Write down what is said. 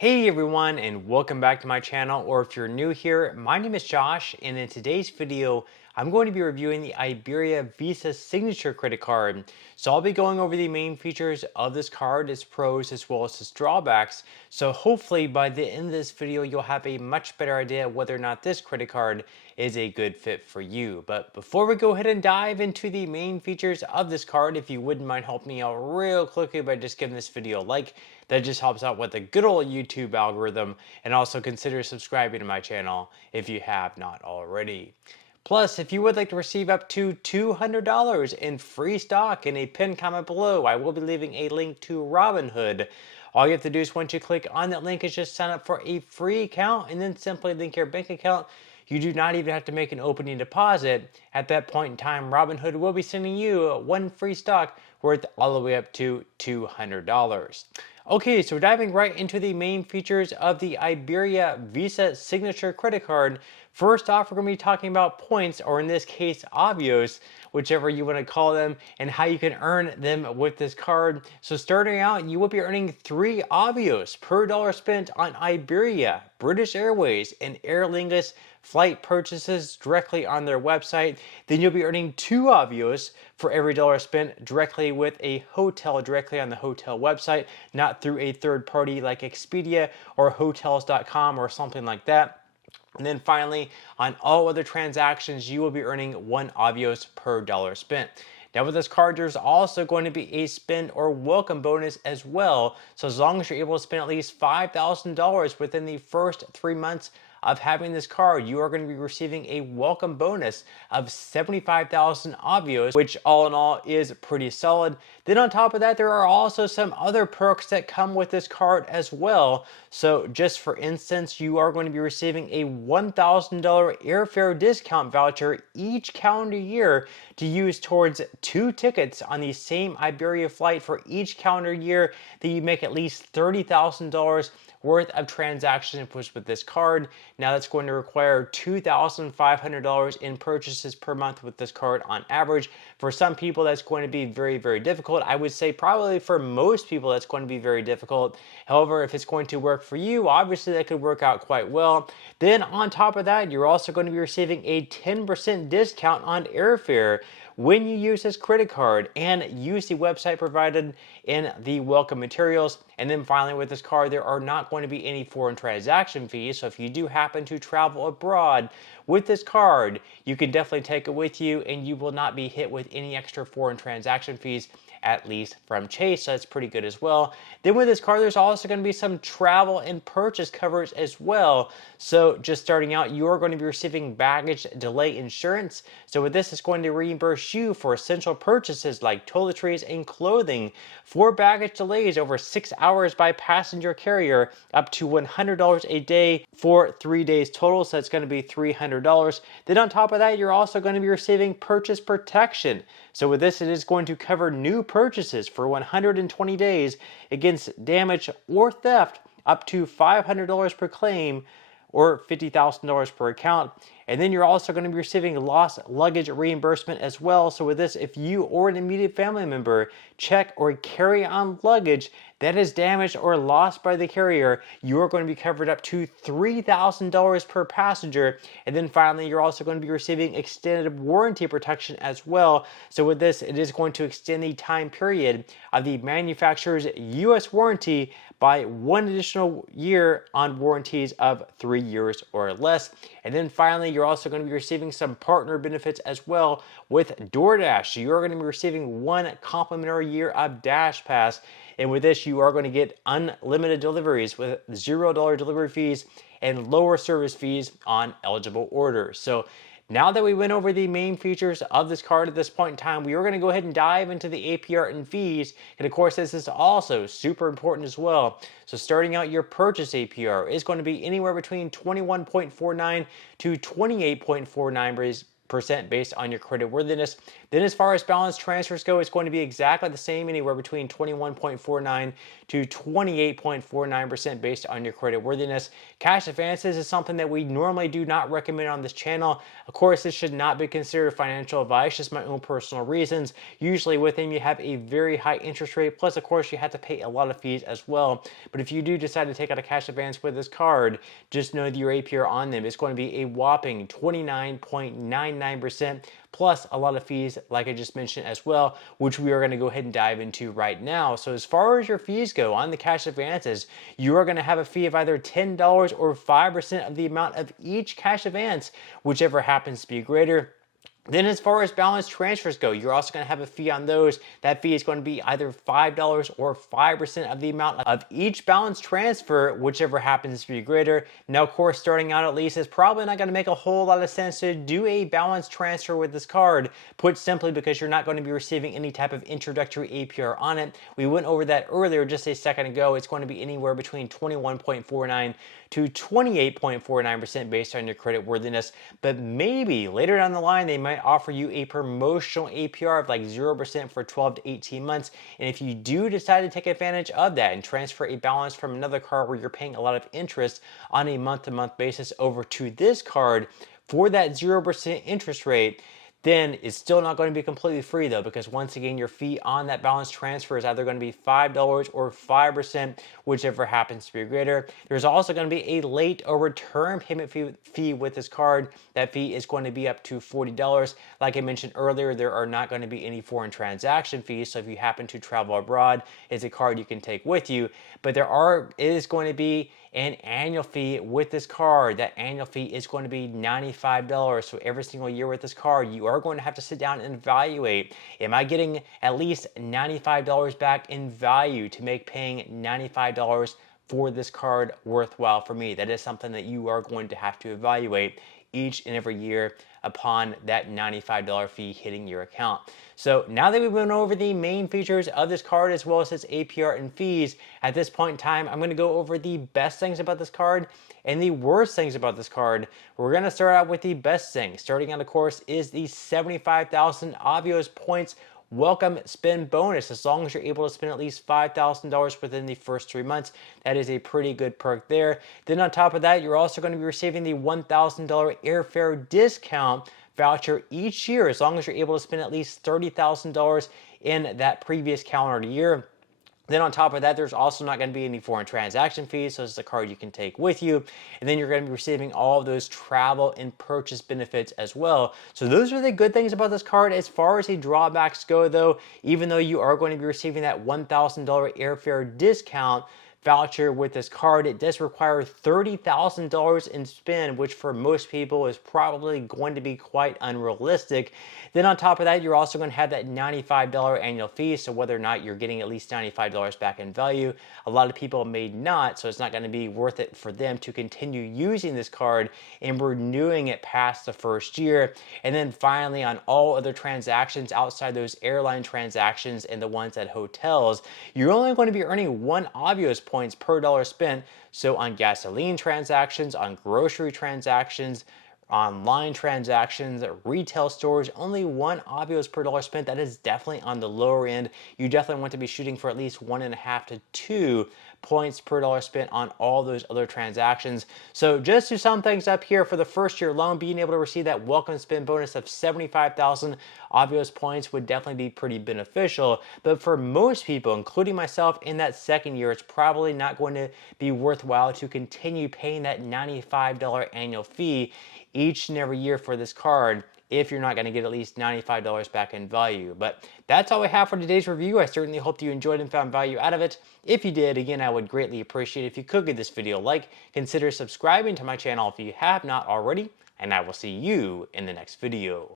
Hey everyone, and welcome back to my channel, or if you're new here, my name is Josh, and in today's video I'm going to be reviewing the Iberia Visa Signature Credit Card. So I'll be going over the main features of this card, its pros as well as its drawbacks. So hopefully by the end of this video you'll have a much better idea whether or not this credit card is a good fit for you. But before we go ahead and dive into the main features of this card, if you wouldn't mind helping me out real quickly by just giving this video a like, that just helps out with the good old YouTube algorithm, and also consider subscribing to my channel if you have not already. Plus, if you would like to receive up to $200 in free stock in a pinned comment below, I will be leaving a link to Robinhood. All you have to do is once you click on that link is just sign up for a free account and then simply link your bank account. You do not even have to make an opening deposit. At that point in time, Robinhood will be sending you one free stock worth all the way up to $200. Okay, so diving right into the main features of the Iberia Visa Signature Credit Card. First off, we're going to be talking about points, or in this case, avios, whichever you want to call them, and how you can earn them with this card. So starting out, you will be earning 3 avios per dollar spent on Iberia, British Airways, and Aer Lingus flight purchases directly on their website. Then you'll be earning 2 avios for every dollar spent directly with a hotel directly on the hotel website, not through a third party like Expedia or hotels.com or something like that. And then finally, on all other transactions, you will be earning 1 avios per dollar spent. Now with this card, there's also going to be a spend or welcome bonus as well. So as long as you're able to spend at least $5,000 within the first 3 months of having this card, you are going to be receiving a welcome bonus of 75,000 avios, which all in all is pretty solid. Then on top of that, there are also some other perks that come with this card as well. So just for instance, you are going to be receiving a $1,000 airfare discount voucher each calendar year to use towards 2 tickets on the same Iberia flight for each calendar year that you make at least $30,000 worth of transactions with this card. Now that's going to require $2,500 in purchases per month with this card on average. For some people that's going to be very, very difficult. I would say probably for most people that's going to be very difficult. However, if it's going to work for you, obviously that could work out quite well. Then on top of that, you're also going to be receiving a 10% discount on airfare when you use this credit card and use the website provided in the welcome materials. And then finally with this card, there are not going to be any foreign transaction fees. So if you do happen to travel abroad with this card, you can definitely take it with you and you will not be hit with any extra foreign transaction fees, at least from Chase. So that's pretty good as well. Then with this card, there's also going to be some travel and purchase coverage as well. So just starting out, you're going to be receiving baggage delay insurance. So with this, it's going to reimburse you for essential purchases like toiletries and clothing for baggage delays over 6 hours by passenger carrier, up to $100 a day for 3 days total. So that's going to be $300. Then on top of that, you're also going to be receiving purchase protection. So with this, it is going to cover new purchases for 120 days against damage or theft, up to $500 per claim or $50,000 per account. And then you're also going to be receiving lost luggage reimbursement as well. So with this, if you or an immediate family member check or carry on luggage that is damaged or lost by the carrier, you are going to be covered up to $3,000 per passenger. And then finally, you're also going to be receiving extended warranty protection as well. So with this, it is going to extend the time period of the manufacturer's US warranty by 1 additional year on warranties of 3 years or less. And then finally, you're also going to be receiving some partner benefits as well with DoorDash. So you're going to be receiving 1 complimentary year of Dash Pass. And with this, you are going to get unlimited deliveries with $0 delivery fees and lower service fees on eligible orders. So now that we went over the main features of this card at this point in time, we are going to go ahead and dive into the APR and fees. And of course, this is also super important as well. So starting out, your purchase APR is going to be anywhere between 21.49 to 28.49% based on your credit worthiness. Then as far as balance transfers go, it's going to be exactly the same, anywhere between 21.49 to 28.49% based on your credit worthiness. Cash advances is something that we normally do not recommend on this channel. Of course, this should not be considered financial advice, just my own personal reasons. Usually with them, you have a very high interest rate, plus of course you have to pay a lot of fees as well. But if you do decide to take out a cash advance with this card, just know that your APR on them is going to be a whopping 29.99%, plus a lot of fees, like I just mentioned as well, which we are going to go ahead and dive into right now. So as far as your fees go on the cash advances, you are going to have a fee of either $10 or 5% of the amount of each cash advance, whichever happens to be greater. Then as far as balance transfers go, you're also going to have a fee on those. That fee is going to be either $5 or 5% of the amount of each balance transfer, whichever happens to be greater. Now, of course, starting out at least, it's probably not going to make a whole lot of sense to do a balance transfer with this card, put simply because you're not going to be receiving any type of introductory APR on it. We went over that earlier just a second ago. It's going to be anywhere between 21.49 to 28.49% based on your credit worthiness. But maybe later down the line, they might offer you a promotional APR of like 0% for 12 to 18 months. And if you do decide to take advantage of that and transfer a balance from another card where you're paying a lot of interest on a month-to-month basis over to this card for that 0% interest rate, then it's still not going to be completely free though, because once again, your fee on that balance transfer is either going to be $5 or 5%, whichever happens to be greater. There's also going to be a late or return payment fee with this card. That fee is going to be up to $40. Like I mentioned earlier, there are not going to be any foreign transaction fees. So if you happen to travel abroad, it's a card you can take with you. But it is going to be an annual fee with this card. That annual fee is going to be $95. So every single year with this card, you are going to have to sit down and evaluate, am I getting at least $95 back in value to make paying $95 for this card worthwhile for me? That is something that you are going to have to evaluate each and every year upon that $95 fee hitting your account. So now that we've went over the main features of this card as well as its APR and fees, at this point in time, I'm going to go over the best things about this card and the worst things about this card. We're going to start out with the best thing. Starting out, of course, is the 75,000 Avios points welcome spend bonus. As long as you're able to spend at least $5,000 within the first 3 months, that is a pretty good perk there. Then on top of that, you're also going to be receiving the $1,000 airfare discount voucher each year, as long as you're able to spend at least $30,000 in that previous calendar year. Then on top of that, there's also not going to be any foreign transaction fees, so it's a card you can take with you. And then you're going to be receiving all of those travel and purchase benefits as well. So those are the good things about this card. As far as the drawbacks go though, even though you are going to be receiving that $1,000 airfare discount voucher with this card, it does require $30,000 in spend, which for most people is probably going to be quite unrealistic. Then on top of that, you're also going to have that $95 annual fee. So whether or not you're getting at least $95 back in value, a lot of people may not. So it's not going to be worth it for them to continue using this card and renewing it past the first year. And then finally, on all other transactions outside those airline transactions and the ones at hotels, you're only going to be earning 1 Avios points per dollar spent. So on gasoline transactions, on grocery transactions, online transactions, retail stores, only 1 Avios per dollar spent. That is definitely on the lower end. You definitely want to be shooting for at least 1.5 to 2 points per dollar spent on all those other transactions. So just to sum things up here, for the first year alone, being able to receive that welcome spend bonus of 75,000 Avios points would definitely be pretty beneficial. But for most people, including myself, in that second year, it's probably not going to be worthwhile to continue paying that $95 annual fee each and every year for this card if you're not going to get at least $95 back in value. But that's all we have for today's review. I certainly hope you enjoyed and found value out of it. If you did, again, I would greatly appreciate it if you could give this video a like, consider subscribing to my channel if you have not already, and I will see you in the next video.